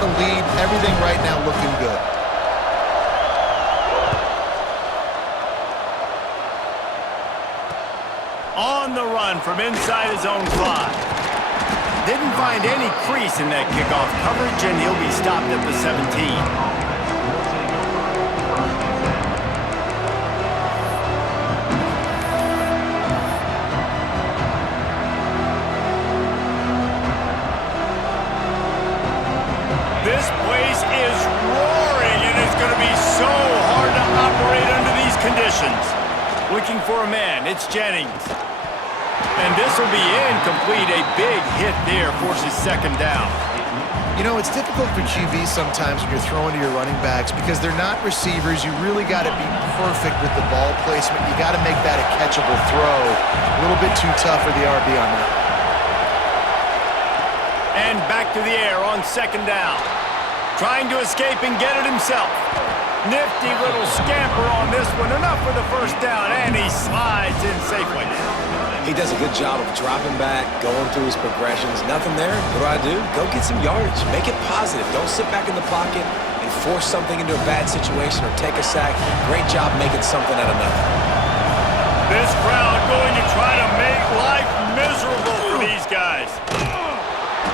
have the lead. Everything right now looking good. On the run from inside his own 5. Didn't find any crease in that kickoff coverage, and he'll be stopped at the 17. This place is roaring, and it's going to be so hard to operate under these conditions. Looking for a man, it's Jennings. And this will be incomplete. A big hit there forces second down. You know, it's difficult for QBs sometimes when you're throwing to your running backs because they're not receivers. You really got to be perfect with the ball placement. You got to make that a catchable throw. A little bit too tough for the RB on that. And back to the air on second down. Trying to escape and get it himself. Nifty little scamper on this one. Enough for the first down, and he slides in safely. He does a good job of dropping back, going through his progressions. Nothing there. What do? Go get some yardage. Make it positive. Don't sit back in the pocket and force something into a bad situation or take a sack. Great job making something out of nothing. This crowd going to try to make life miserable for these guys.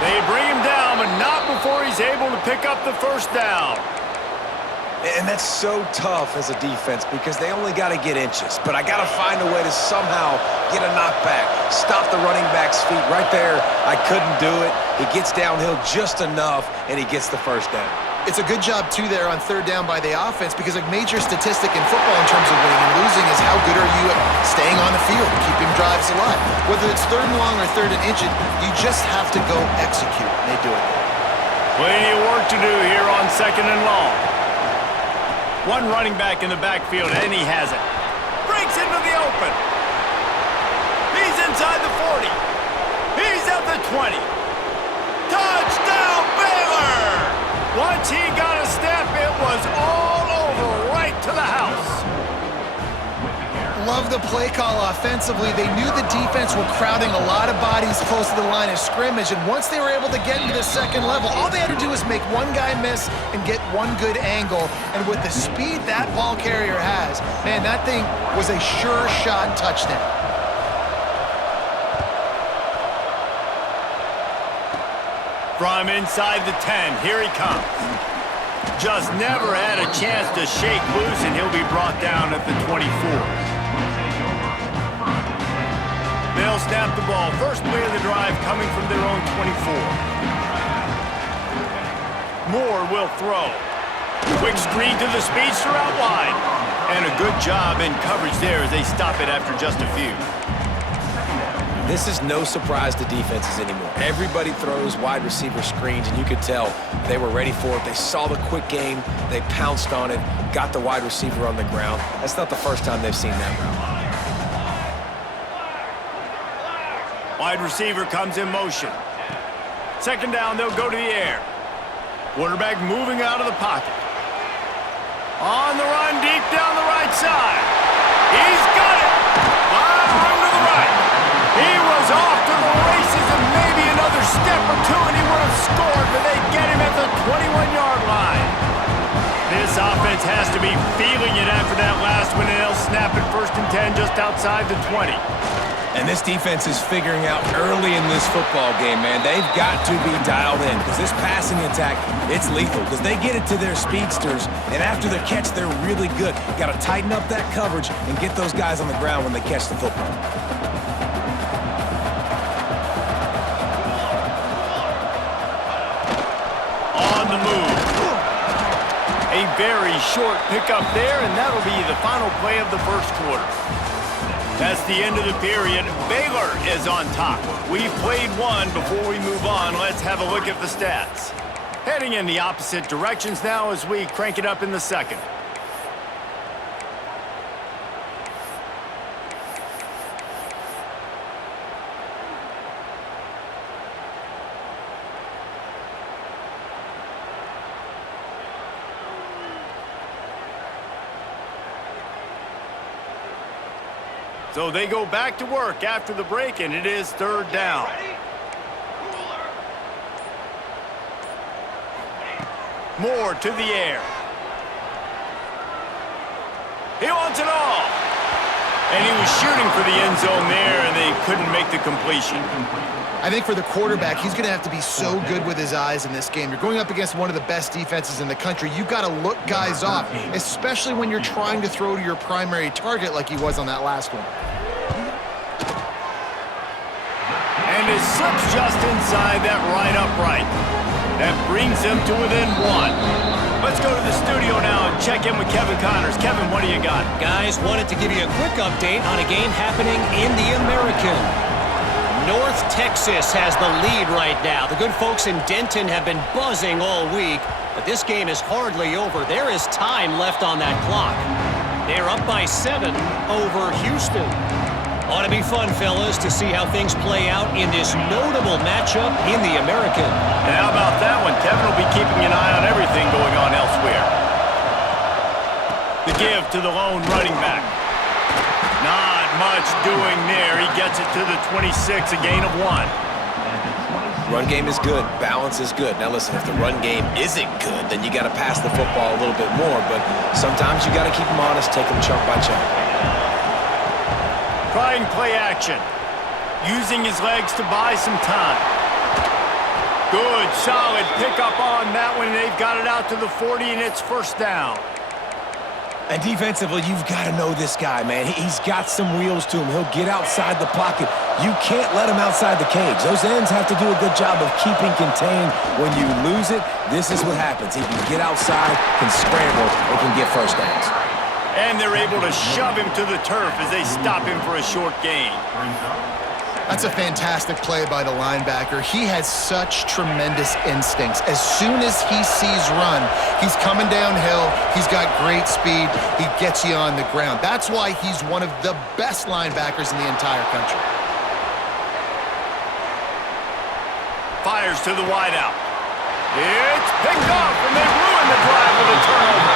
They bring him down, but not before he's able to pick up the first down. And that's so tough as a defense because they only got to get inches. But I got to find a way to somehow get a knockback, stop the running back's feet right there. I couldn't do it. He gets downhill just enough, and he gets the first down. It's a good job, too, there on third down by the offense because a major statistic in football in terms of winning and losing is how good are you at staying on the field, keeping drives alive. Whether it's third and long or third and inches, you just have to go execute, and they do it. Plenty of work to do here on second and long. One running back in the backfield, and he has it. Breaks into the open. He's inside the 40. He's at the 20. Touchdown, Baylor! Once he got a step, it was all over, right to the house. Love the play call offensively. They knew the defense were crowding a lot of bodies close to the line of scrimmage, and once they were able to get into the second level, all they had to do was make one guy miss and get one good angle, and with the speed that ball carrier has, man, that thing was a sure shot touchdown. From inside the 10, here he comes. Just never had a chance to shake loose, and he'll be brought down at the 24. They'll snap the ball. First play of the drive coming from their own 24. Moore will throw. Quick screen to the speedster out wide. And a good job in coverage there as they stop it after just a few. This is no surprise to defenses anymore. Everybody throws wide receiver screens, and you could tell they were ready for it. They saw the quick game. They pounced on it, got the wide receiver on the ground. That's not the first time they've seen that route. Wide receiver comes in motion. Second down, they'll go to the air. Quarterback moving out of the pocket. On the run, deep down the right side. He's got it. Run to the right. He was off to the races, and maybe another step or two, and he would have scored, but they get him at the 21-yard line. This offense has to be feeling it after that last one, and they'll snap it first and 10 just outside the 20. And this defense is figuring out early in this football game, man. They've got to be dialed in because this passing attack, it's lethal because they get it to their speedsters, and after the catch, they're really good. Got to tighten up that coverage and get those guys on the ground when they catch the football. On the move. A very short pickup there, and that'll be the final play of the first quarter. That's the end of the period. Baylor is on top. We've played one. Before we move on, let's have a look at the stats. Heading in the opposite directions now as we crank it up in the second. So they go back to work after the break, and it is third down. Moore to the air. He wants it all. And he was shooting for the end zone there, and they couldn't make the completion. I think for the quarterback, he's going to have to be so good with his eyes in this game. You're going up against one of the best defenses in the country. You've got to look guys off, especially when you're trying to throw to your primary target like he was on that last one. And it slips just inside that right upright. That brings him to within one. Let's go to the studio now and check in with Kevin Connors. Kevin, what do you got? Guys, wanted to give you a quick update on a game happening in the American. North Texas has the lead right now. The good folks in Denton have been buzzing all week, but this game is hardly over. There is time left on that clock. They're up by 7 over Houston. Ought to be fun, fellas, to see how things play out in this notable matchup in the American. And how about that one? Kevin will be keeping an eye on everything going on elsewhere. The give to the lone running back. Not much doing there. He gets it to the 26, a gain of 1. Run game is good. Balance is good. Now listen, if the run game isn't good, then you got to pass the football a little bit more. But sometimes you got to keep them honest, take them chunk by chunk. Trying play action. Using his legs to buy some time. Good, solid pickup on that one. They've got it out to the 40, and it's first down. And defensively, you've got to know this guy, man. He's got some wheels to him. He'll get outside the pocket. You can't let him outside the cage. Those ends have to do a good job of keeping contained. When you lose it, this is what happens. He can get outside, can scramble, or can get first downs. And they're able to shove him to the turf as they stop him for a short gain. That's a fantastic play by the linebacker. He has such tremendous instincts. As soon as he sees run, he's coming downhill. He's got great speed. He gets you on the ground. That's why he's one of the best linebackers in the entire country. Fires to the wideout. It's picked off, and they ruin the drive with a turnover.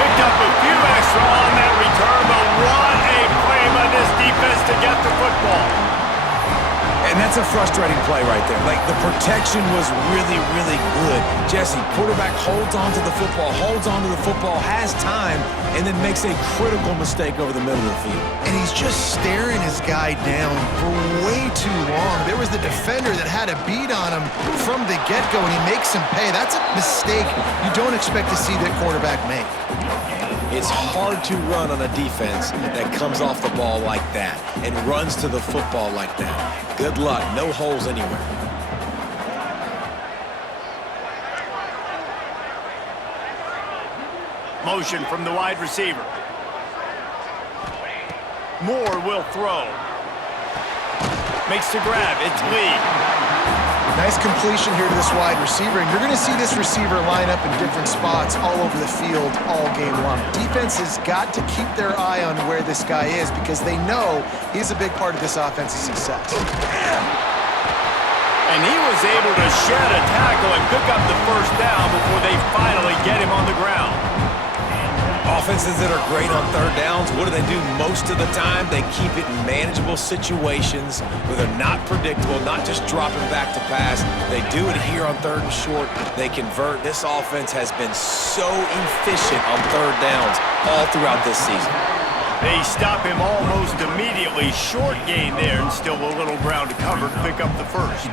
Picked up a few extra on that return, but what a play by this defense to get the football. And that's a frustrating play right there. Like, the protection was really, really good. Jesse, quarterback holds on to the football, has time, and then makes a critical mistake over the middle of the field. And he's just staring his guy down for way too long. There was the defender that had a beat on him from the get-go, and he makes him pay. That's a mistake you don't expect to see that quarterback make. It's hard to run on a defense that comes off the ball like that and runs to the football like that. Good luck. No holes anywhere. Motion from the wide receiver. Moore will throw. Makes the grab. It's Lee. Nice completion here to this wide receiver, and you're going to see this receiver line up in different spots all over the field all game long. Defense has got to keep their eye on where this guy is because they know he's a big part of this offense's success. And he was able to shed a tackle and pick up the first down before they finally get him on the ground. Offenses that are great on third downs, what do they do most of the time? They keep it in manageable situations where they're not predictable, not just dropping back to pass. They do it here on third and short. They convert. This offense has been so efficient on third downs all throughout this season. They stop him almost immediately. Short gain there, and still a little ground to cover to pick up the first.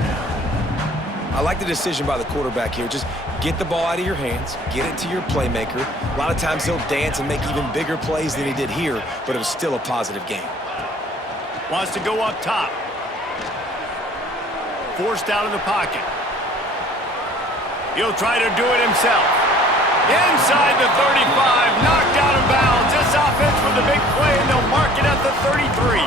I like the decision by the quarterback here. Just get the ball out of your hands, get it to your playmaker. A lot of times he'll dance and make even bigger plays than he did here, but it was still a positive game. Wants to go up top. Forced out of the pocket. He'll try to do it himself. Inside the 35, knocked out of bounds. This offense with a big play, and they'll mark it at the 33.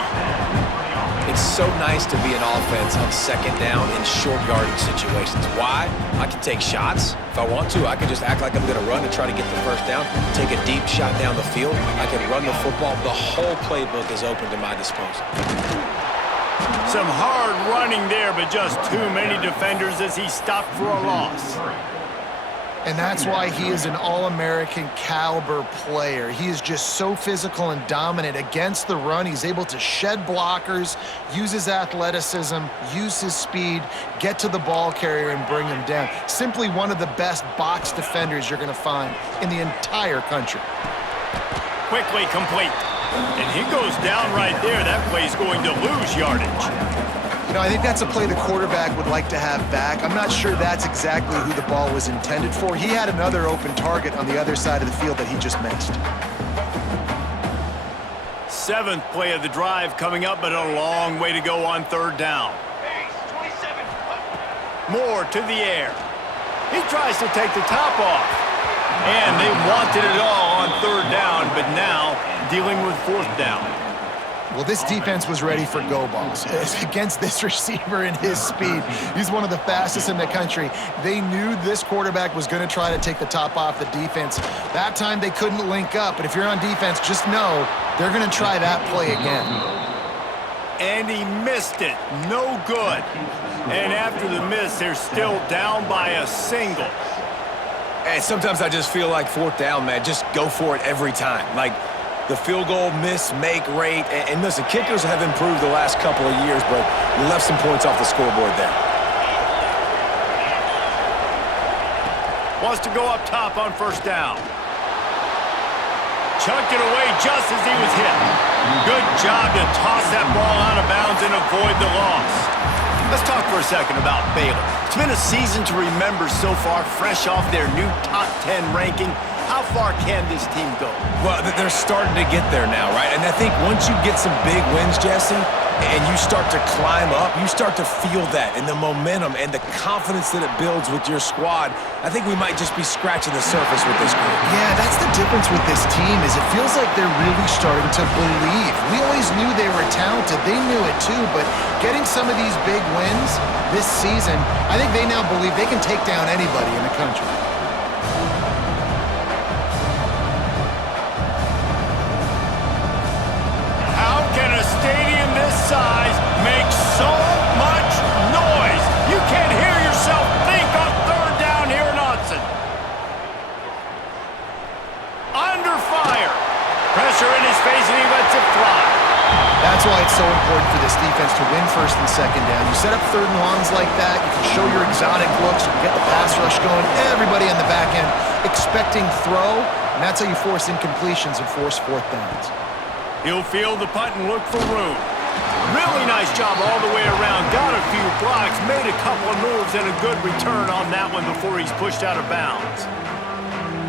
It's so nice to be an offense on second down in short yardage situations. Why? I can take shots. If I want to, I can just act like I'm going to run to try to get the first down, take a deep shot down the field. I can run the football. The whole playbook is open to my disposal. Some hard running there, but just too many defenders as he stopped for a loss. And that's why he is an All-American caliber player. He is just so physical and dominant against the run. He's able to shed blockers, use his athleticism, use his speed, get to the ball carrier and bring him down. Simply one of the best box defenders you're going to find in the entire country. Quickly complete. And he goes down right there. That play's going to lose yardage. You know, I think that's a play the quarterback would like to have back. I'm not sure that's exactly who the ball was intended for. He had another open target on the other side of the field that he just missed. 7th play of the drive coming up, but a long way to go on 3rd down. Moore to the air. He tries to take the top off. And they wanted it all on 3rd down, but now dealing with 4th down. Well, this defense was ready for go balls against this receiver and his speed. He's one of the fastest in the country. They knew this quarterback was going to try to take the top off the defense. That time they couldn't link up, but if you're on defense, just know they're going to try that play again. And he missed it. No good. And after the miss, they're still down by a single. And sometimes I just feel like 4th down, man, just go for it every time. Like, the field goal miss, make rate, and listen, kickers have improved the last couple of years, but we left some points off the scoreboard there. Wants to go up top on 1st down. Chucked it away just as he was hit. Good job to toss that ball out of bounds and avoid the loss. Let's talk for a second about Baylor. It's been a season to remember so far, fresh off their new top 10 ranking. How far can this team go? Well, they're starting to get there now, right? And I think once you get some big wins, Jesse, and you start to climb up, you start to feel that and the momentum and the confidence that it builds with your squad. I think we might just be scratching the surface with this group. Yeah, that's the difference with this team is it feels like they're really starting to believe. We always knew they were talented. They knew it too, but getting some of these big wins this season, I think they now believe they can take down anybody in the country. Size makes so much noise. You can't hear yourself think on 3rd down here in Autzen. Under fire. Pressure in his face and he lets it fly. That's why it's so important for this defense to win 1st and 2nd down. You set up 3rd and longs like that, you can show your exotic looks, you can get the pass rush going, everybody on the back end expecting throw, and that's how you force incompletions and force 4th downs. He'll field the punt and look for room. Really nice job all the way around. Got a few blocks, made a couple of moves, and a good return on that one before he's pushed out of bounds.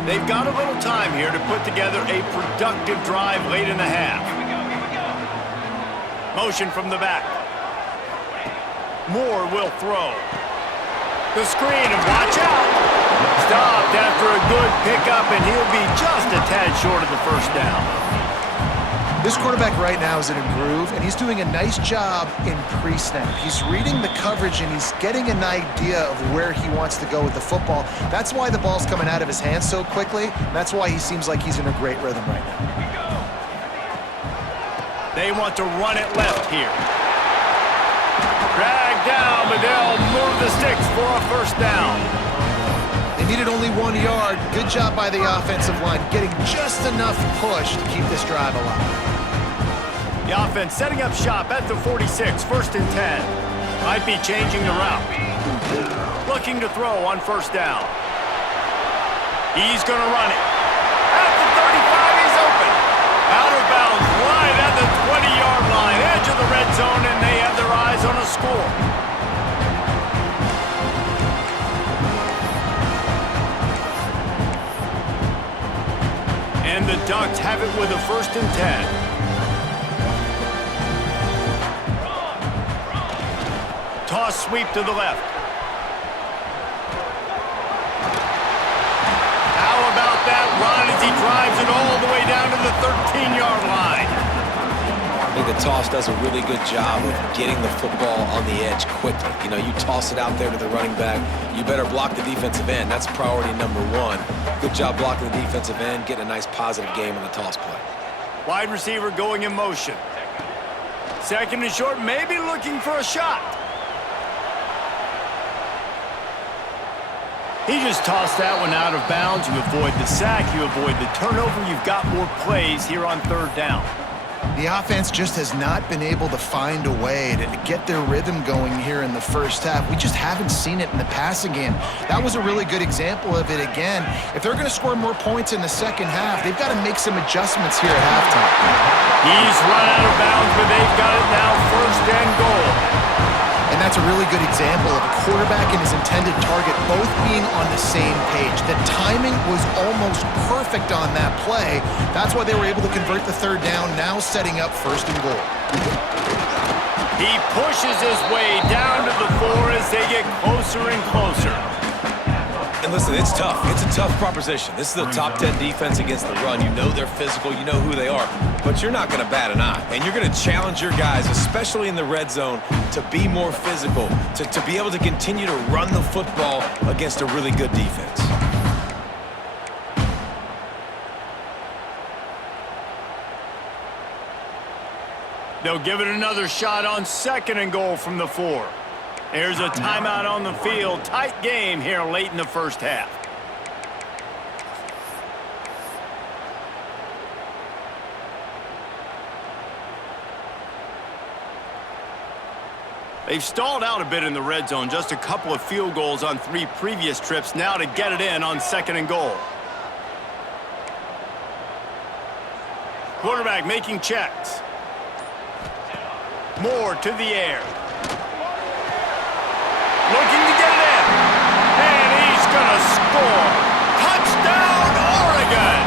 They've got a little time here to put together a productive drive late in the half. Motion from the back. Moore will throw. The screen, and watch out. Stopped after a good pickup, and he'll be just a tad short of the 1st down. This quarterback right now is in a groove, and he's doing a nice job in pre-snap. He's reading the coverage, and he's getting an idea of where he wants to go with the football. That's why the ball's coming out of his hands so quickly. That's why he seems like he's in a great rhythm right now. They want to run it left here. Drag down, but they'll move the sticks for a 1st down. They needed only 1 yard. Good job by the offensive line, getting just enough push to keep this drive alive. The offense setting up shop at the 46, 1st and 10. Might be changing the route. Looking to throw on 1st down. He's going to run it. At the 35, he's open. Out of bounds, right at the 20-yard line, edge of the red zone, and they have their eyes on a score. And the Ducks have it with a 1st and 10. Toss sweep to the left. How about that run as he drives it all the way down to the 13-yard line? I think the toss does a really good job of getting the football on the edge quickly. You know, you toss it out there to the running back, you better block the defensive end. That's priority number 1. Good job blocking the defensive end, getting a nice positive game on the toss play. Wide receiver going in motion. 2nd and short, maybe looking for a shot. He just tossed that one out of bounds. You avoid the sack, you avoid the turnover. You've got more plays here on third down. The offense just has not been able to find a way to get their rhythm going here in the first half. We just haven't seen it in the passing game. That was a really good example of it again. If they're going to score more points in the second half, they've got to make some adjustments here at halftime. He's run out of bounds, but they've got it now, first and goal. And that's a really good example of a quarterback and his intended target both being on the same page. The timing was almost perfect on that play. That's why they were able to convert the third down, now setting up first and goal. He pushes his way down to the 4 as they get closer and closer. And listen, it's tough. It's a tough proposition. This is a top 10 defense against the run. You know they're physical. You know who they are. But you're not going to bat an eye. And you're going to challenge your guys, especially in the red zone, to be more physical, to be able to continue to run the football against a really good defense. They'll give it another shot on second and goal from the 4. There's a timeout on the field. Tight game here late in the first half. They've stalled out a bit in the red zone. Just a couple of field goals on 3 previous trips. Now to get it in on second and goal. Quarterback making checks. Moore to the air. Looking to get it in. And he's going to score. Touchdown, Oregon!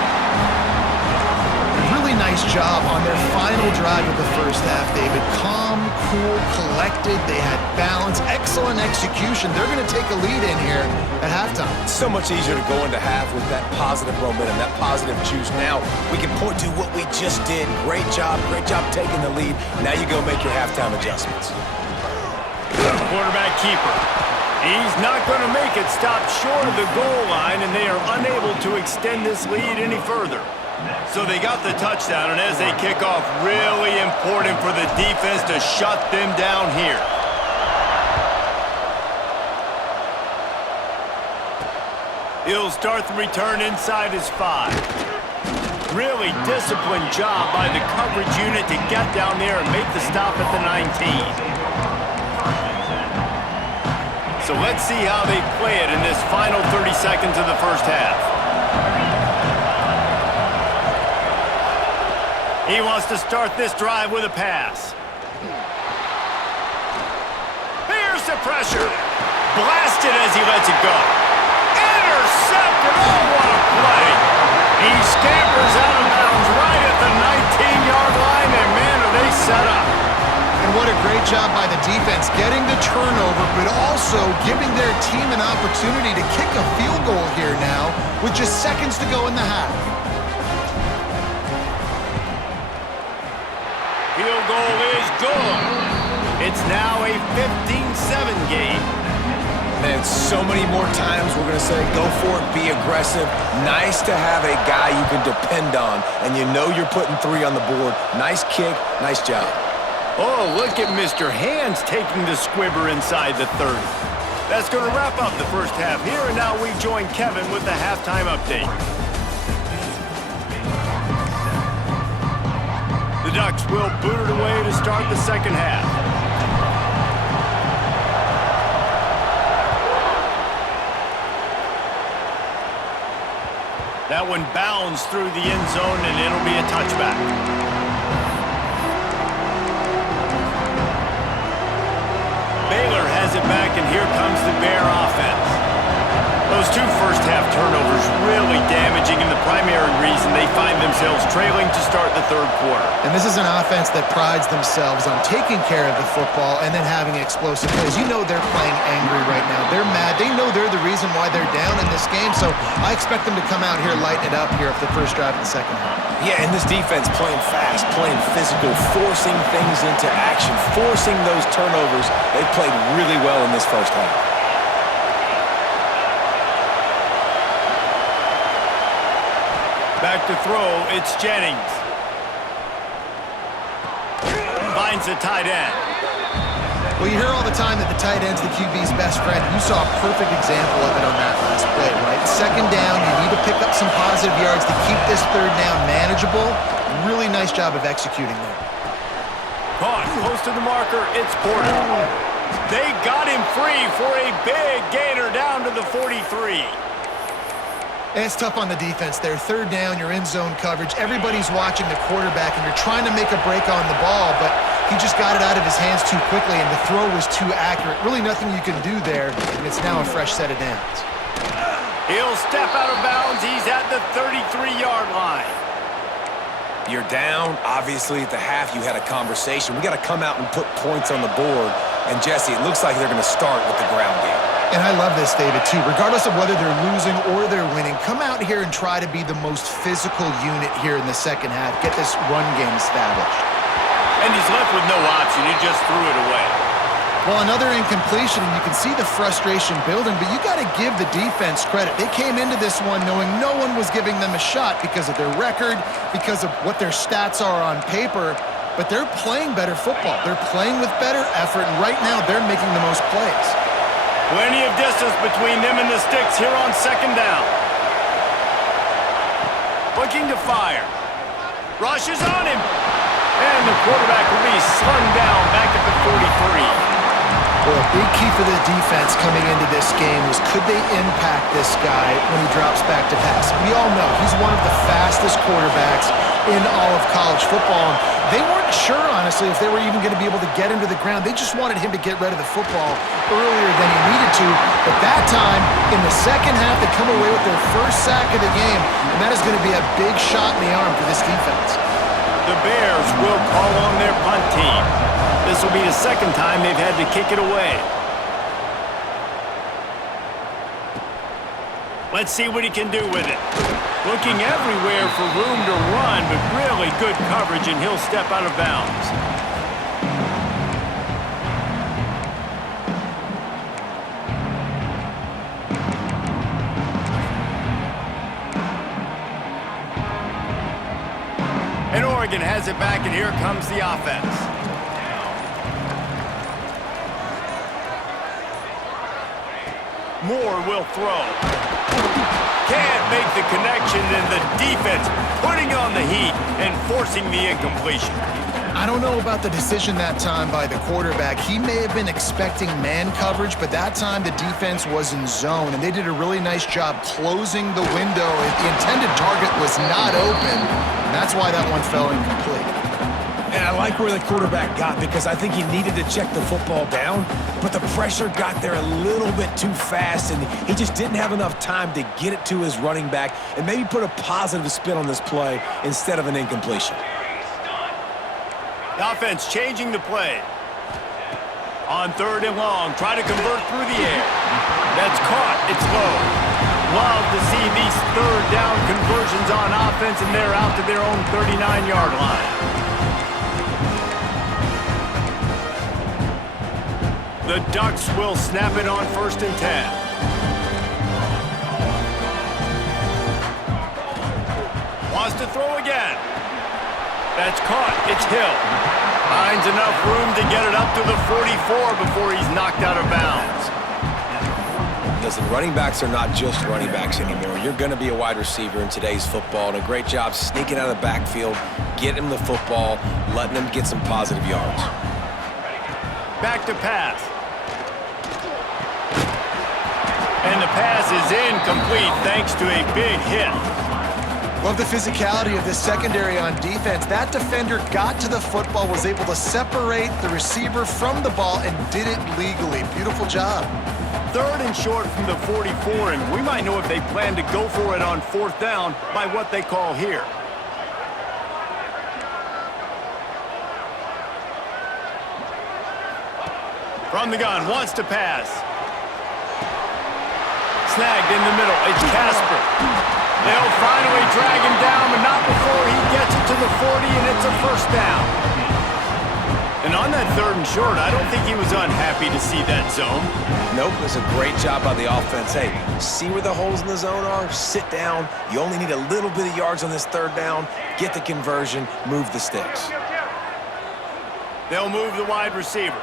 Really nice job on their final drive of the first half, David. Calm, cool, collected. They had balance. Excellent execution. They're going to take a lead in here at halftime. It's so much easier to go into half with that positive momentum, that positive juice. Now we can point to what we just did. Great job taking the lead. Now you go make your halftime adjustments. Quarterback keeper. He's not going to make it. Stop short of the goal line, and they are unable to extend this lead any further. So they got the touchdown, and as they kick off, really important for the defense to shut them down here. He'll start the return inside his 5. Really disciplined job by the coverage unit to get down there and make the stop at the 19. So let's see how they play it in this final 30 seconds of the first half. He wants to start this drive with a pass. Here's the pressure. Blasted as he lets it go. Intercepted. Oh, what a play. He scampers out of bounds right at the 19-yard line, and man, are they set up. And what a great job by the defense getting the turnover, but also giving their team an opportunity to kick a field goal here now with just seconds to go in the half. Field goal is good. It's now a 15-7 game. Man, so many more times we're going to say, go for it, be aggressive. Nice to have a guy you can depend on, and you know you're putting 3 on the board. Nice kick, nice job. Oh, look at Mr. Hands taking the squibber inside the 30. That's going to wrap up the first half here, and now we join Kevin with the halftime update. The Ducks will boot it away to start the second half. That one bounds through the end zone, and it'll be a touchback. Baylor has it back, and here comes the Bear offense. Those 2 first-half turnovers really damaging, and the primary reason they find themselves trailing to start the third quarter. And this is an offense that prides themselves on taking care of the football and then having explosive plays. You know they're playing angry right now. They're mad. They know they're the reason why they're down in this game, so I expect them to come out here, lighten it up here for the first drive of the second half. Yeah, and this defense playing fast, playing physical, forcing things into action, forcing those turnovers. They played really well in this first half. Back to throw, it's Jennings. Finds the tight end. Well, you hear all the time that the tight end's the QB's best friend. You saw a perfect example of it on that last play, right? Second down, you need to pick up some positive yards to keep this third down manageable. Really nice job of executing there. Caught close to the marker, it's Porter. They got him free for a big gainer down to the 43. And it's tough on the defense there. Third down, you're in zone coverage. Everybody's watching the quarterback, and you're trying to make a break on the ball, but he just got it out of his hands too quickly, and the throw was too accurate. Really nothing you can do there, and it's now a fresh set of downs. He'll step out of bounds. He's at the 33-yard line. You're down. Obviously, at the half, you had a conversation. We got to come out and put points on the board. And, Jesse, it looks like they're going to start with the ground game. And I love this, David, too. Regardless of whether they're losing or they're winning, come out here and try to be the most physical unit here in the second half. Get this run game established. And he's left with no option. He just threw it away. Well, another incompletion, and you can see the frustration building, but you got to give the defense credit. They came into this one knowing no one was giving them a shot because of their record, because of what their stats are on paper, but they're playing better football. They're playing with better effort, and right now they're making the most plays. Plenty of distance between them and the sticks here on second down. Looking to fire. Rushes on him. And the quarterback will be slung down back at the 43. Well, a big key for the defense coming into this game was could they impact this guy when he drops back to pass? We all know he's one of the fastest quarterbacks in all of college football. They weren't sure, honestly, if they were even going to be able to get him to the ground. They just wanted him to get rid of the football earlier than he needed to. But that time, in the second half, they come away with their first sack of the game, and that is going to be a big shot in the arm for this defense. The Bears will call on their punt team. This will be the second time they've had to kick it away. Let's see what he can do with it. Looking everywhere for room to run, but really good coverage, and he'll step out of bounds. And Oregon has it back, and here comes the offense. Moore will throw. Can't make the connection, and the defense putting on the heat and forcing the incompletion. I don't know about the decision that time by the quarterback. He may have been expecting man coverage, but that time the defense was in zone, and they did a really nice job closing the window. The intended target was not open, and that's why that one fell incomplete. And I like where the quarterback got because I think he needed to check the football down, but the pressure got there a little bit too fast, and he just didn't have enough time to get it to his running back and maybe put a positive spin on this play instead of an incompletion. The offense changing the play. On third and long, try to convert through the air. That's caught. It's low. Love to see these third down conversions on offense, and they're out to their own 39-yard line. The Ducks will snap it on 1st and 10. Wants to throw again. That's caught. It's Hill. Finds enough room to get it up to the 44 before he's knocked out of bounds. Listen, running backs are not just running backs anymore. You're going to be a wide receiver in today's football, and a great job sneaking out of the backfield, getting him the football, letting him get some positive yards. Back to pass. And the pass is incomplete thanks to a big hit. Love the physicality of this secondary on defense. That defender got to the football, was able to separate the receiver from the ball, and did it legally. Beautiful job. Third and short from the 44, and we might know if they plan to go for it on 4th down by what they call here. From the gun, wants to pass. Snagged in the middle. It's Casper. They'll finally drag him down, but not before he gets it to the 40, and it's a 1st down. And on that 3rd and short, I don't think he was unhappy to see that zone. Nope, it was a great job by the offense. Hey, see where the holes in the zone are? Sit down. You only need a little bit of yards on this 3rd down. Get the conversion, move the sticks. They'll move the wide receiver.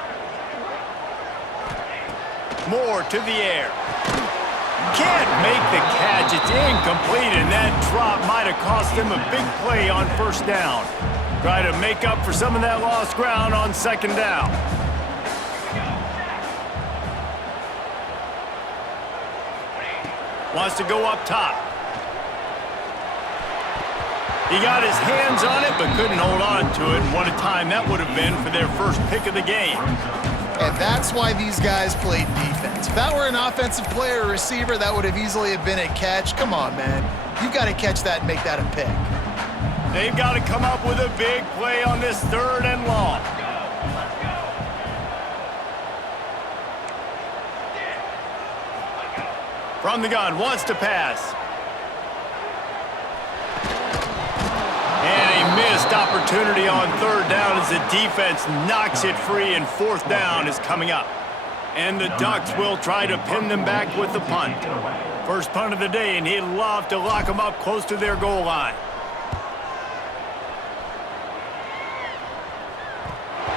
more to the air. Can't make the catch. It's incomplete, and that drop might have cost him a big play on first down. Try to make up for some of that lost ground on second down. Wants to go up top. He got his hands on it, but couldn't hold on to it. What a time that would have been for their first pick of the game. And that's why these guys played defense. If that were an offensive player or receiver, that would have easily have been a catch. Come on, man. You've got to catch that and make that a pick. They've got to come up with a big play on this 3rd and long. From the gun, wants to pass. And a missed opportunity on 3rd down as the defense knocks it free, and 4th down is coming up. And the Ducks will try to pin them back with the punt. First punt of the day, and he'd love to lock them up close to their goal line.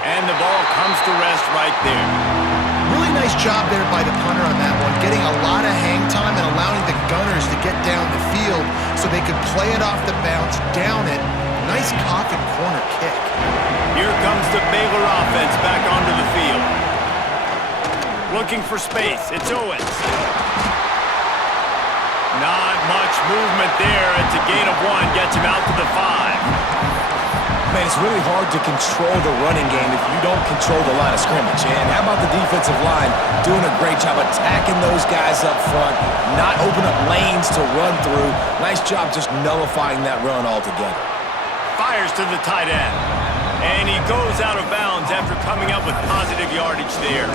And the ball comes to rest right there. Really nice job there by the punter on that one, getting a lot of hang time and allowing the Gunners to get down the field so they could play it off the bounce, down it. Nice coffin corner kick. Here comes the Baylor offense back onto the field. Looking for space. It's Owens. Not much movement there. It's a gain of 1. Gets him out to the 5. Man, it's really hard to control the running game if you don't control the line of scrimmage. And how about the defensive line doing a great job attacking those guys up front, not open up lanes to run through. Nice job just nullifying that run altogether. Fires to the tight end. And he goes out of bounds after coming up with positive yardage there.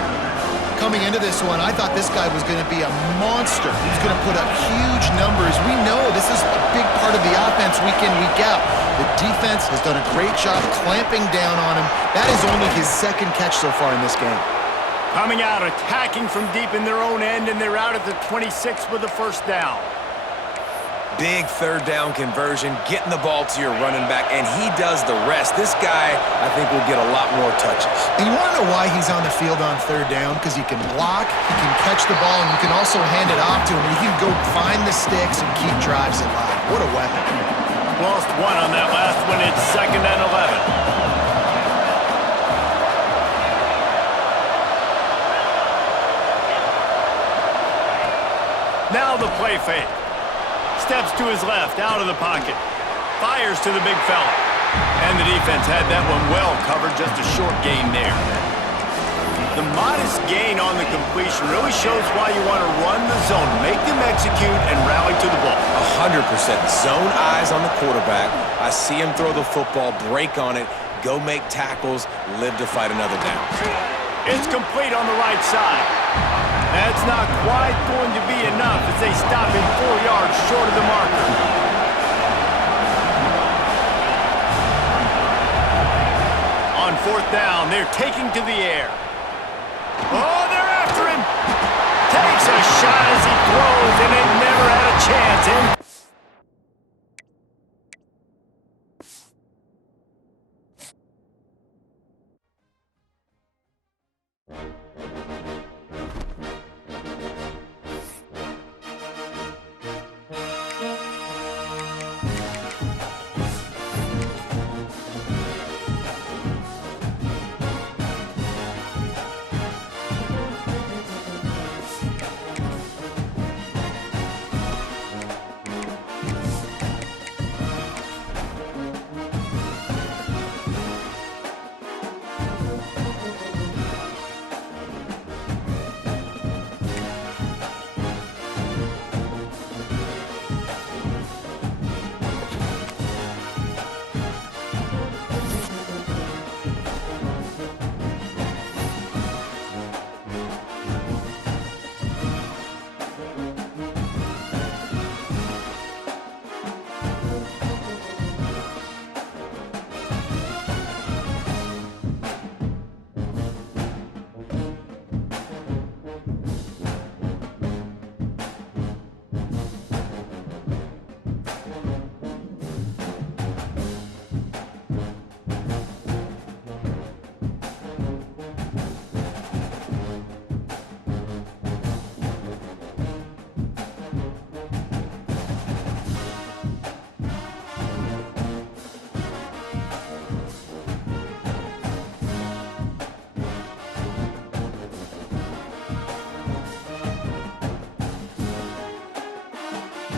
Coming into this one, I thought this guy was going to be a monster. He was going to put up huge numbers. We know this is a big part of the offense week in, week out. The defense has done a great job clamping down on him. That is only his 2nd catch so far in this game. Coming out, attacking from deep in their own end, and they're out at the 26 with the 1st down. Big 3rd down conversion, getting the ball to your running back, and he does the rest. This guy, I think, will get a lot more touches. And you want to know why he's on the field on 3rd down? Because he can block, he can catch the ball, and you can also hand it off to him. He can go find the sticks and keep drives alive. What a weapon. Lost 1 on that last one. It's 2nd and 11. Now the play fake. Steps to his left, out of the pocket. Fires to the big fella. And the defense had that one well covered, just a short gain there. The modest gain on the completion really shows why you want to run the zone, make them execute, and rally to the ball. 100%. Zone eyes on the quarterback. I see him throw the football, break on it, go make tackles, live to fight another down. It's complete on the right side. That's not quite going to be enough as they stop him 4 yards short of the marker. On 4th down, they're taking to the air.